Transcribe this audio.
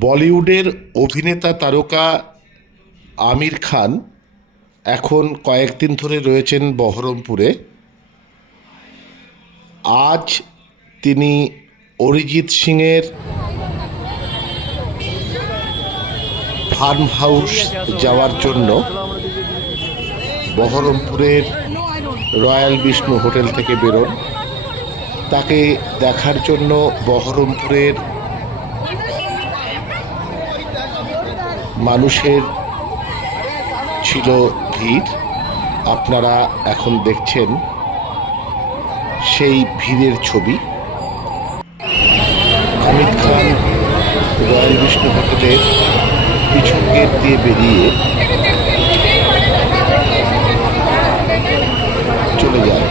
বলিউডের অভিনেতা তারকা আমির খান এখন কয়েকদিন ধরে রয়েছেন বহরমপুরে। আজ তিনি অরিজিৎ সিংয়ের ফার্ম হাউস যাওয়ার জন্য বহরমপুরের রয়্যাল বিষ্ণু হোটেল থেকে বেরোন। তাকে দেখার জন্য বহরমপুরের মানুষের ছিল ভিড়। আপনারা এখন দেখছেন সেই ভিড়ের ছবি। আমির খান রয়্যাল বিষ্ণু হোটেলের পিছন গেট দিয়ে বেরিয়ে চলে যান।